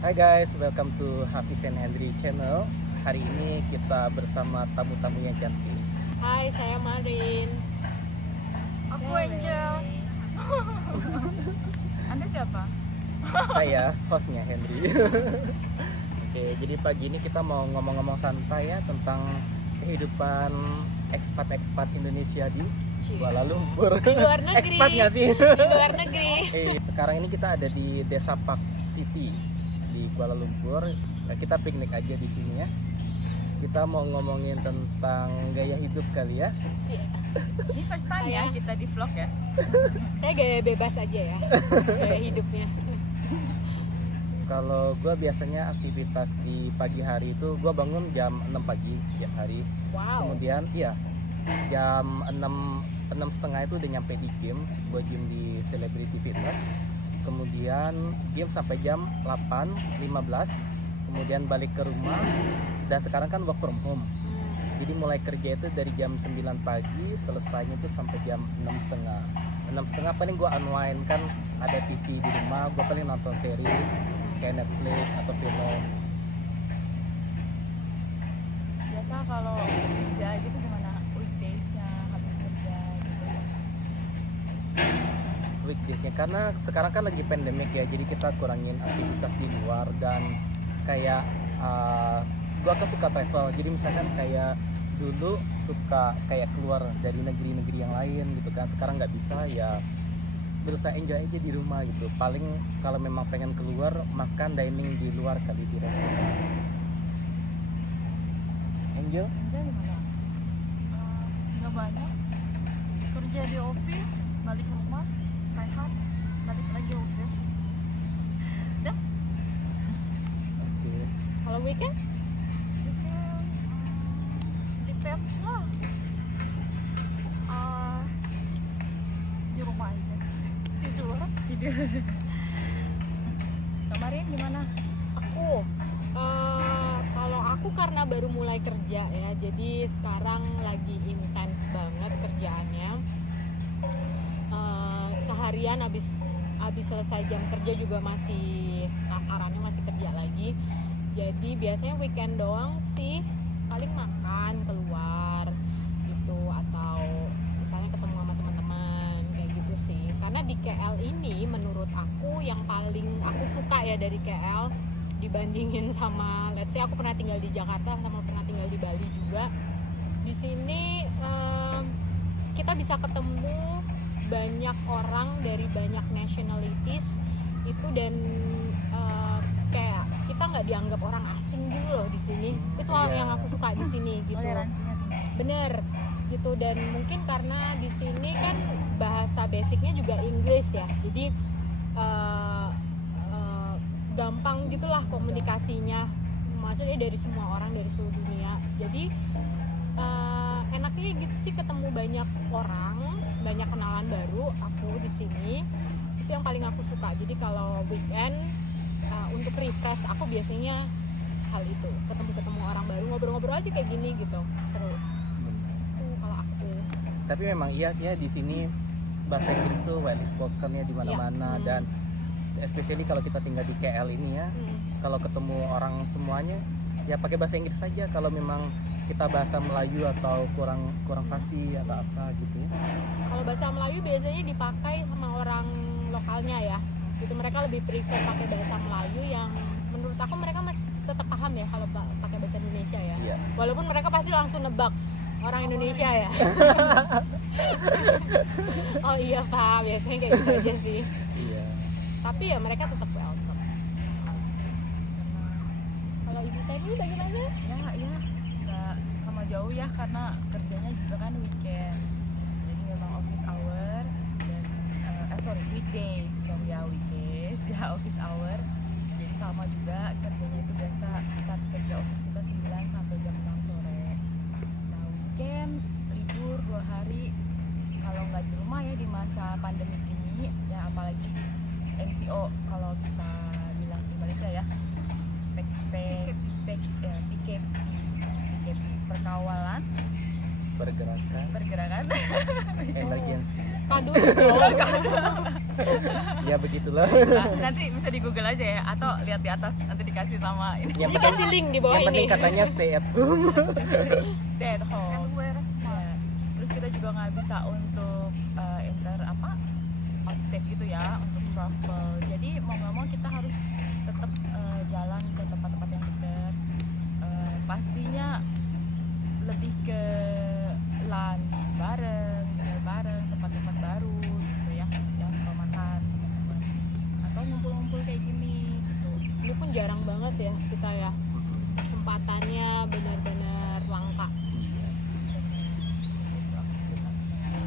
Hai guys, welcome to Hafiz and Henry channel. Hari ini kita bersama tamu-tamu yang cantik. Hai, saya Marin. Aku Angel. Anda siapa? Saya hostnya Henry. Oke, jadi pagi ini kita mau ngomong-ngomong santai ya tentang kehidupan ekspat Indonesia di Kuala Lumpur. Di luar negeri. Ekspat nggak sih? Di luar negeri. Sekarang ini kita ada di Desa Park City di Kuala Lumpur. Ya, kita piknik aja di sini ya. Kita mau ngomongin tentang gaya hidup kali ya. Ini first time ya Saya- kita di vlog ya. Saya gaya bebas aja ya, gaya hidupnya. Kalau gue biasanya aktivitas di pagi hari itu gue bangun jam 6 pagi tiap hari. Wow. Kemudian iya jam 6.30 itu udah nyampe di gym. Gue gym di Celebrity Fitness. Kemudian gym sampai jam 8.15. Kemudian balik ke rumah. Dan sekarang kan work from home. Jadi mulai kerja itu dari jam 9 pagi, selesainya itu sampai jam 6.30. 6.30 paling gue unwind, kan ada TV di rumah, gue paling nonton series kayak Netflix atau film. Biasa kalau kerja gitu gimana? Weekdays-nya habis kerja gitu. Weekdaysnya, karena sekarang kan lagi pandemic ya, jadi kita kurangin aktivitas di luar. Dan kayak gue kan suka travel, jadi misalkan kayak dulu suka kayak keluar dari negeri-negeri yang lain gitu kan, sekarang nggak bisa ya, berusaha enjoy aja di rumah gitu. Paling kalau memang pengen keluar, makan dining di luar kali, di restoran. Angel? Kerja gimana? Nggak banyak. Kerja di office, balik rumah, rehat, balik lagi office. Dah. Oke. Kalau weekend? Weekend, depends lah. Di rumah aja. Tidur. Kemarin gimana? Kalau aku karena baru mulai kerja ya, jadi sekarang lagi intens banget kerjaannya. Seharian habis selesai jam kerja juga masih kasarannya masih kerja lagi. Jadi biasanya weekend doang sih, paling makan keluar gitu, atau misalnya ketemu sama teman-teman kayak gitu sih. Karena di KL ini menurut aku yang paling aku suka ya dari KL dibandingin sama, let's say aku pernah tinggal di Jakarta sama pernah tinggal di Bali juga. Di sini kita bisa ketemu banyak orang dari banyak nationalities itu, dan kayak kita nggak dianggap orang asing gitu loh di sini. Itu hal yang aku suka di sini gitu. Toleransinya tinggi. Bener gitu. Dan mungkin karena di sini kan bahasa basicnya juga English ya, jadi gampang gitulah komunikasinya, maksudnya dari semua orang dari seluruh dunia. Jadi enaknya gitu sih, ketemu banyak orang, banyak kenalan baru aku di sini. Itu yang paling aku suka. Jadi kalau weekend untuk refresh aku biasanya hal itu, ketemu orang baru, ngobrol-ngobrol aja kayak gini gitu, seru. Itu kalau aku. Tapi memang iya sih ya, di sini bahasa Inggris tuh widely spoken ya di mana-mana. Iya. Dan especially kalau kita tinggal di KL ini ya, kalau ketemu orang semuanya ya pakai bahasa Inggris saja. Kalau memang kita bahasa Melayu atau kurang fasih atau apa gitu ya. Kalau bahasa Melayu biasanya dipakai sama orang lokalnya ya. Gitu, mereka lebih prefer pakai bahasa Melayu yang menurut aku mereka masih tetap paham ya kalau pakai bahasa Indonesia ya. Iya. Walaupun mereka pasti langsung nebak orang Indonesia ya. Oh iya Pak, biasanya kayak gitu aja sih. Iya. Tapi ya mereka tetap welcome. Kalau Ibu Teni bagaimana? Ya nggak sama jauh ya, karena kerjanya juga kan weekend, jadi memang office hour. Dan weekdays, weekdays ya office hour. Jadi sama juga kerjanya itu biasa start kerja office kita 9 sampai jam 6 sore. Nah weekend libur 2 hari kalau nggak di rumah ya, di masa pandemi ini ya, apalagi NCO kalau kita bilang di Malaysia ya, PKP perkawalan pergerakan. emergency. Kado dong. Ya begitulah. Nah, nanti bisa di Google aja ya, atau lihat di atas nanti dikasih sama ini. Yang Ini kasih link di bawah yang penting ini. katanya stay at home. Stay at home. Ya. Terus kita juga nggak bisa untuk outstate gitu ya, untuk travel. Jadi mau nggak mau kita harus tetap jalan ke tempat-tempat yang dekat. Pastinya lebih ke lunch bareng, dinner bareng, tempat-tempat baru gitu ya, yang suka makan teman-teman. Atau ngumpul-ngumpul kayak gini gitu. Ini pun jarang banget ya kita ya. Kesempatannya benar-benar langka.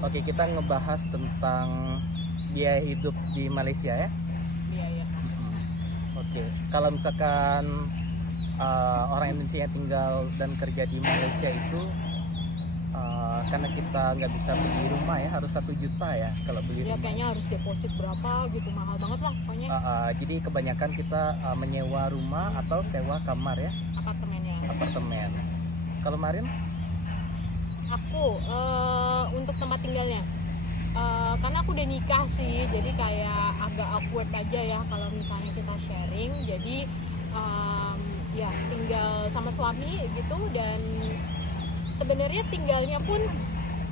Oke, kita ngebahas tentang biaya hidup di Malaysia ya. Iya ya. Oke, kalau misalkan orang Indonesia yang tinggal dan kerja di Malaysia itu karena kita nggak bisa beli rumah ya, harus 1 juta ya kalau beli Ya rumah. kayaknya harus deposit berapa gitu, mahal banget lah pokoknya Jadi kebanyakan kita menyewa rumah atau sewa kamar ya, apartemennya. apartemen. Kalau Marin? Aku untuk tempat tinggalnya. Karena aku udah nikah sih, jadi kayak agak awkward aja ya kalau misalnya kita sharing. Jadi ya tinggal sama suami gitu, dan sebenarnya tinggalnya pun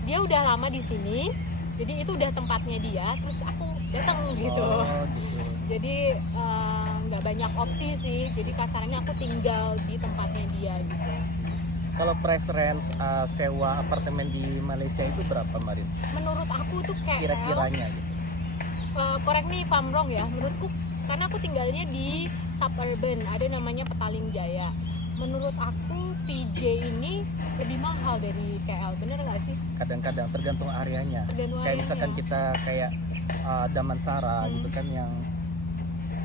dia udah lama di sini, jadi itu udah tempatnya dia, terus aku datang gitu. Oh, gitu. Jadi nggak banyak opsi sih, jadi kasarnya aku tinggal di tempatnya dia gitu. Kalau price range sewa apartemen di Malaysia itu berapa Marin? Menurut aku tuh kayak Kira-kiranya gitu. correct me if I'm wrong ya, menurutku karena aku tinggalnya di suburban, ada namanya Petaling Jaya. Menurut aku PJ ini lebih mahal dari KL, bener nggak sih? Kadang-kadang tergantung areanya. Tergantung Kayak areanya. misalkan kita kayak Damansara gitu kan, yang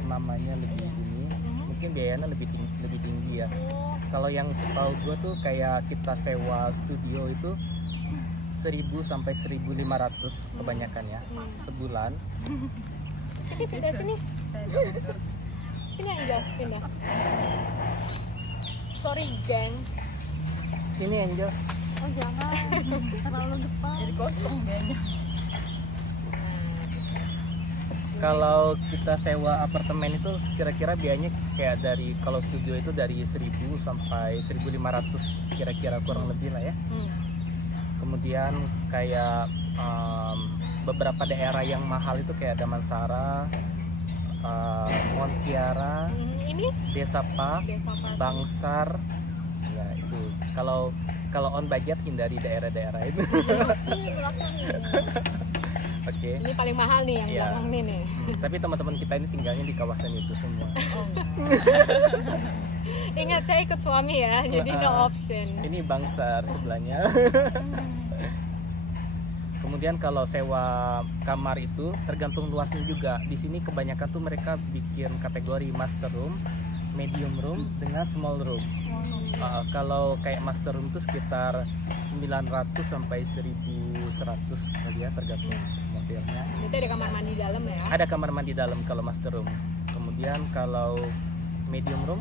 namanya lebih ini, mungkin biayanya lebih tinggi ya. Oh, Kalau yang setahu gue tuh kayak kita sewa studio itu 1.000 sampai 1.500 kebanyakan ya sebulan. sini pindah sini. Sini Angel, pindah. Sorry gengs. Sini Angel. Oh jangan, terlalu depan. Jadi kosong kayaknya. Kalau kita sewa apartemen itu kira-kira biayanya kayak dari, kalau studio itu dari 1.000 sampai 1.500 kira-kira, kurang lebih lah ya. Kemudian kayak beberapa daerah yang mahal itu kayak Damansara, Montiara, Ini Desa Pak, desa Park. Bangsar, ya itu. Kalau on budget hindari daerah-daerah itu. Ini belakang ini. Oke. Ini paling mahal nih yang Iya. belakang nih nih. Tapi teman-teman kita ini tinggalnya di kawasan itu semua. Ingat saya ikut suami ya, jadi no option. Ini Bangsar sebelahnya. Kemudian kalau sewa kamar itu tergantung luasnya juga. Di sini kebanyakan tuh mereka bikin kategori master room, medium room, dengan small room. Kalau kayak master room itu sekitar 900 sampai 1.100 kali ya, tergantung modelnya. Itu ada kamar mandi dalam ya. Ada kamar mandi dalam kalau master room. Kemudian kalau medium room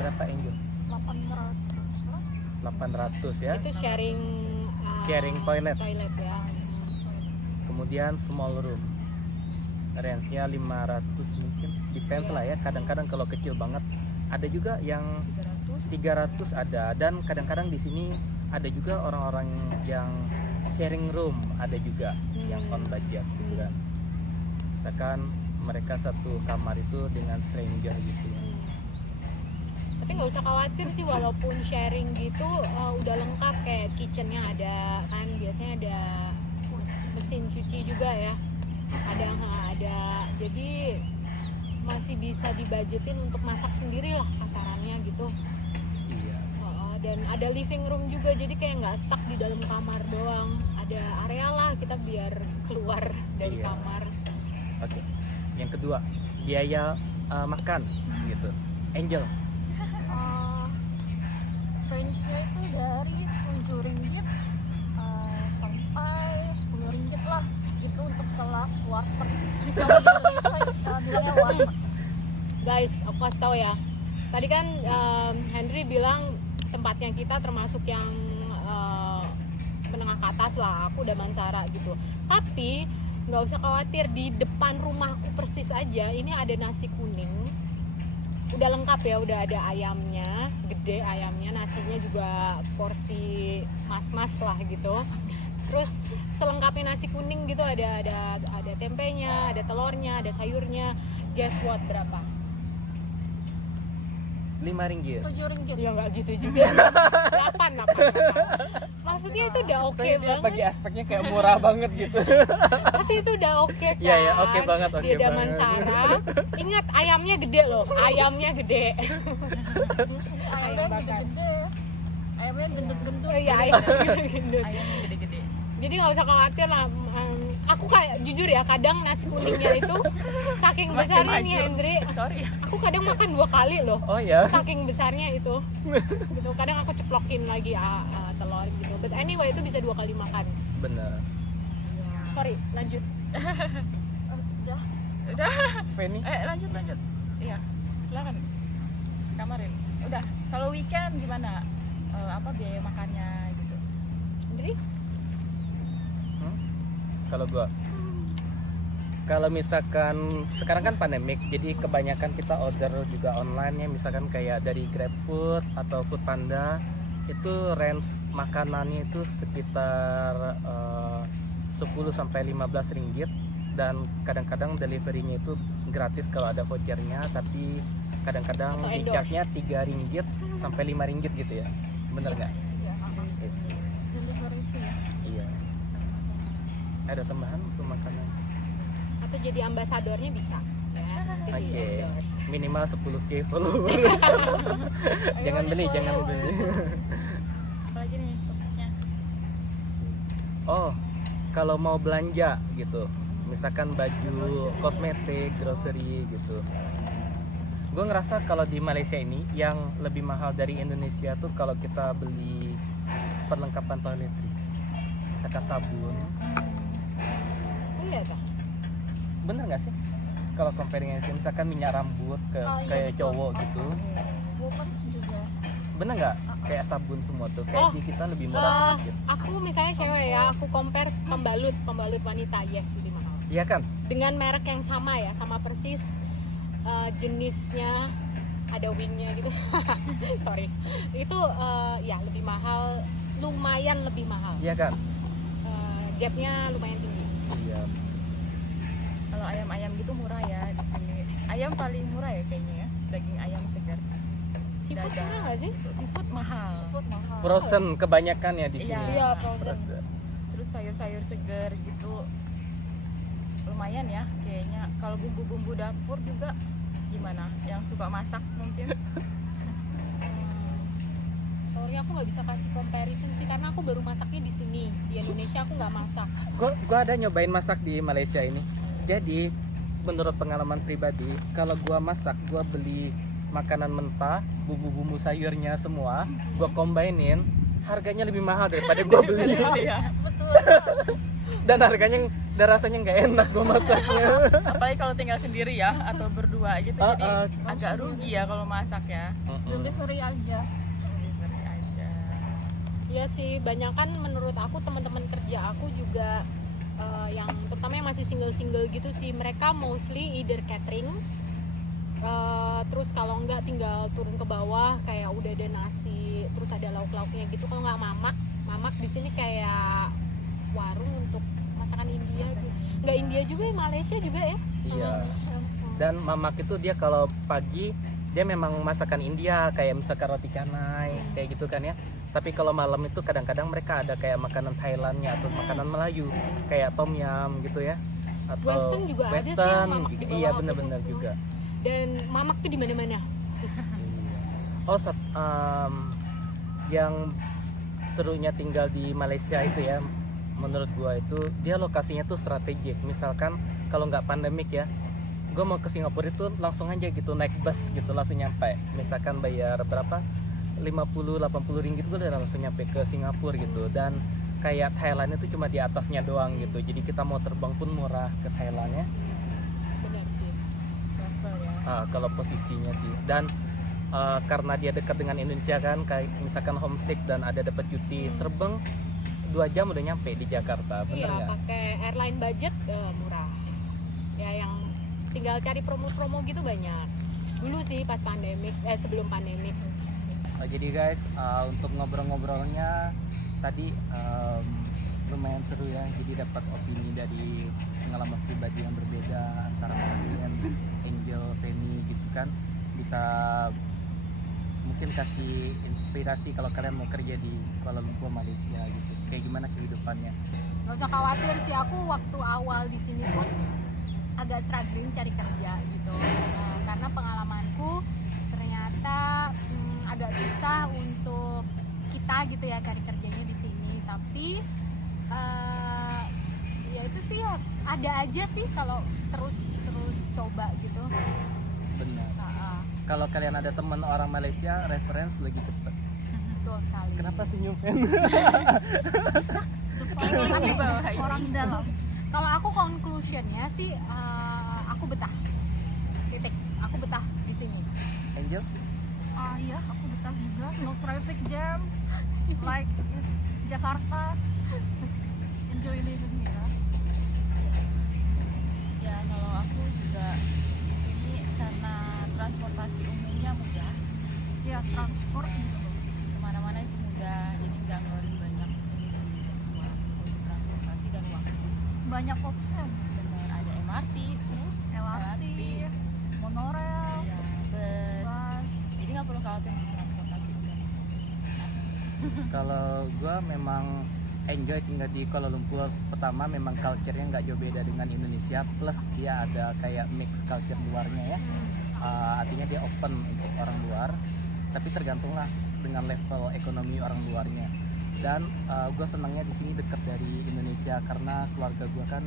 berapa Angel? 800 ya. Itu Sharing toilet. Toilet ya. Kemudian small room, range-nya 500 mungkin, depends lah ya. Kadang-kadang kalau kecil banget ada juga yang 300 ada, dan kadang-kadang di sini ada juga orang-orang yang sharing room, ada juga yang on budget gitu kan. Misalkan mereka satu kamar itu dengan stranger gitu. Tapi nggak usah khawatir sih, walaupun sharing gitu udah lengkap, kayak kitchennya ada kan, biasanya ada mesin cuci juga ya, ada, jadi masih bisa dibudgetin untuk masak sendiri lah kasarannya gitu. Iya. Dan ada living room juga, jadi kayak nggak stuck di dalam kamar doang, ada area lah kita biar keluar dari Iya. kamar. Oke. Yang kedua, biaya makan gitu. Angel. Range-nya itu dari 7 ringgit sampai 10 ringgit lah, itu untuk kelas warteg. Kalau di Indonesia bilangnya warteg. Guys, aku kasih tahu ya, tadi kan Henry bilang tempatnya kita termasuk yang menengah ke atas lah, aku udah Mansara gitu. Tapi nggak usah khawatir, di depan rumahku persis aja ini ada nasi kuning, udah lengkap ya, udah ada ayamnya, gede ayamnya, nasinya juga porsi mas-mas lah gitu. Terus selengkapnya nasi kuning gitu, ada tempenya, ada telurnya, ada sayurnya. Guess what, berapa? 5 ringgit. 7 ringgit. Ya nggak gitu juga. 8. Maksudnya itu udah oke Saya lihat bagi banget. aspeknya kayak murah banget gitu. Tapi itu udah oke kan. Iya, iya, oke banget, oke Di Daman banget. Sara. Ingat ayamnya gede loh, ayamnya gede. Ayamnya gede-gede. Ayamnya gendut-gendut. Oh iya, ayamnya gede. Ayamnya gede-gede. Jadi nggak usah khawatir lah. Aku kayak jujur ya, kadang nasi kuningnya itu saking Semakin besarnya nih maju. Indri, Sorry. aku kadang makan 2 kali loh. Oh ya. Saking besarnya itu. Gitu. Kadang aku ceplokin lagi telur gitu. But anyway, itu bisa 2 kali makan. Bener. Sorry, lanjut. Ya, Udah. Feni? Lanjut. Iya. Silakan. Kamarin. Udah. Kalau weekend gimana? Apa biaya makannya gitu? Indri? Kalau misalkan sekarang kan pandemik, jadi kebanyakan kita order juga online ya, misalkan kayak dari GrabFood atau Foodpanda, itu range makanannya itu sekitar 10 sampai 15 ringgit, dan kadang-kadang deliverynya itu gratis kalau ada vouchernya, tapi kadang-kadang Atau di endorse. charge-nya 3 ringgit sampai 5 ringgit gitu ya. Bener nggak? iya. Delivery fee ya. Iya. Ada tambahan untuk makanan? Atau jadi ambasadornya bisa ya, nanti di Oke. endorse. Minimal 10k follower. Jangan beli, jangan beli. Apalagi nih topiknya? Oh, kalau mau belanja gitu, misalkan baju, kosmetik, grocery gitu. Gue ngerasa kalau di Malaysia ini yang lebih mahal dari Indonesia tuh kalau kita beli perlengkapan toiletries, misalkan sabun. Oh iya dah. Bener nggak sih? Kalau comparing Indonesia, misalkan minyak rambut Oh, iya, kayak betul. cowok gitu, Women's juga. bener nggak? Kayak sabun semua tuh, kayak Oh, di kita lebih murah sedikit. Aku misalnya cewek ya, aku compare pembalut wanita, yes lebih mahal. Iya kan? Dengan merek yang sama ya, sama persis, jenisnya ada wingnya gitu. Sorry, itu ya lebih mahal, lumayan lebih mahal. Iya kan? Gapnya lumayan tinggi. Iya. Kalau ayam-ayam gitu murah ya di sini. Ayam paling murah ya kayaknya ya. Daging ayam segar. Seafood Dada. mahal nggak sih? Untuk seafood mahal. Seafood mahal. Frozen kebanyakan ya di sini. Iya, frozen. Terus sayur-sayur segar gitu lumayan ya kayaknya. Kalau bumbu-bumbu dapur juga gimana? Yang suka masak mungkin. Sorry, aku nggak bisa kasih comparison sih karena aku baru masaknya di sini. Di Indonesia aku nggak masak. Gua ada nyobain masak di Malaysia ini. Jadi menurut pengalaman pribadi, kalau gua masak, gua beli makanan mentah, bumbu-bumbu sayurnya semua, gua combinein, harganya lebih mahal daripada gua beli. Iya. Betul. Dan harganya dan rasanya nggak enak gua masaknya. Apalagi kalau tinggal sendiri ya atau berdua gitu jadi Ah. agak rugi ya kalau masak ya. Delivery aja. Delivery aja. Iya sih, banyak kan menurut aku teman-teman kerja aku juga yang terutama yang masih single-single gitu sih, mereka mostly either catering, terus kalau enggak tinggal turun ke bawah kayak udah ada nasi, terus ada lauk-lauknya gitu. Kalau nggak mamak di sini kayak warung untuk masakan India, nggak India juga ya, Malaysia juga ya. Iya. Indonesia. Dan mamak itu dia kalau pagi dia memang masakan India kayak misalkan roti canai kayak gitu kan ya. Tapi kalau malam itu kadang-kadang mereka ada kayak makanan Thailandnya atau makanan Melayu kayak tom yum gitu ya. Atau Western juga ada sih yang Western mamak juga. di bawah Iya aku benar-benar tuh. juga. Dan mamak tuh di mana-mana. Iya. Oh, yang serunya tinggal di Malaysia itu ya, menurut gua itu dia lokasinya tuh strategik. Misalkan kalau nggak pandemik ya, gua mau ke Singapura itu langsung aja gitu naik bus gitu langsung nyampe. Misalkan bayar berapa? 50-80 ringgit gua udah langsung nyampe ke Singapura gitu. Dan kayak Thailand itu cuma di atasnya doang gitu. Jadi kita mau terbang pun murah ke Thailand ya. Benar sih. Travel ya. Kalau posisinya sih, dan karena dia dekat dengan Indonesia kan, kayak misalkan homesick dan ada dapat cuti terbang 2 jam udah nyampe di Jakarta, bener Iya, nggak? pakai airline budget murah. Ya yang tinggal cari promo-promo gitu banyak. Dulu sih pas pandemik, sebelum pandemik. Jadi guys, untuk ngobrol-ngobrolnya tadi lumayan seru ya. Jadi dapat opini dari pengalaman pribadi yang berbeda antara kalian, Angel, Feni gitu kan. Bisa mungkin kasih inspirasi kalau kalian mau kerja di Kuala Lumpur, Malaysia gitu. Kayak gimana kehidupannya? Nggak usah khawatir sih, aku waktu awal di sini pun agak struggling cari kerja gitu. Karena pengalamanku ternyata agak susah untuk kita gitu ya cari kerjanya di sini. Tapi ya itu sih ada aja sih kalau terus coba gitu. Benar. Kalau kalian ada teman orang Malaysia, reference lagi cepet. Betul sekali. Kenapa senyum, Fen? Orang dalam. Kalau aku conclusionnya sih aku betah. Titik. Aku betah di sini. Angel? Iya, aku betah juga. No traffic jam, like Jakarta. Enjoy living here. Ya, kalau aku juga di sini karena transportasi umumnya mudah. Ya, transport gitu. Kemana-mana itu mudah, jadi nggak ngeluarin banyak ini sih uang untuk transportasi dan waktu. Banyak option. Benar, ada MRT, terus LRT, monorail, ya, bus. Jadi nggak perlu khawatir untuk transportasi umum. Kalau gue memang enjoy tinggal di Kuala Lumpur. Pertama memang culture-nya nggak jauh beda dengan Indonesia, plus dia ada kayak mix culture luarnya ya. Artinya dia open untuk orang luar, tapi tergantunglah dengan level ekonomi orang luarnya. Dan gue senangnya di sini dekat dari Indonesia karena keluarga gue kan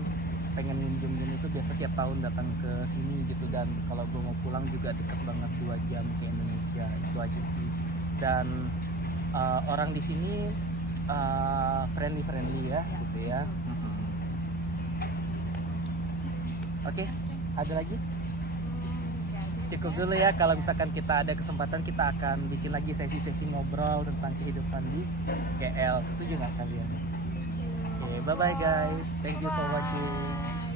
pengen ngunjungin itu biasa tiap tahun datang ke sini gitu. Dan kalau gue mau pulang juga deket banget 2 jam ke Indonesia, itu aja sih. Dan orang di sini friendly ya gitu ya. Oke, ada lagi? Cukup dulu ya. Kalau misalkan kita ada kesempatan, kita akan bikin lagi sesi-sesi ngobrol tentang kehidupan di KL. Setuju nggak kalian? Oke, bye bye guys. Thank you for watching.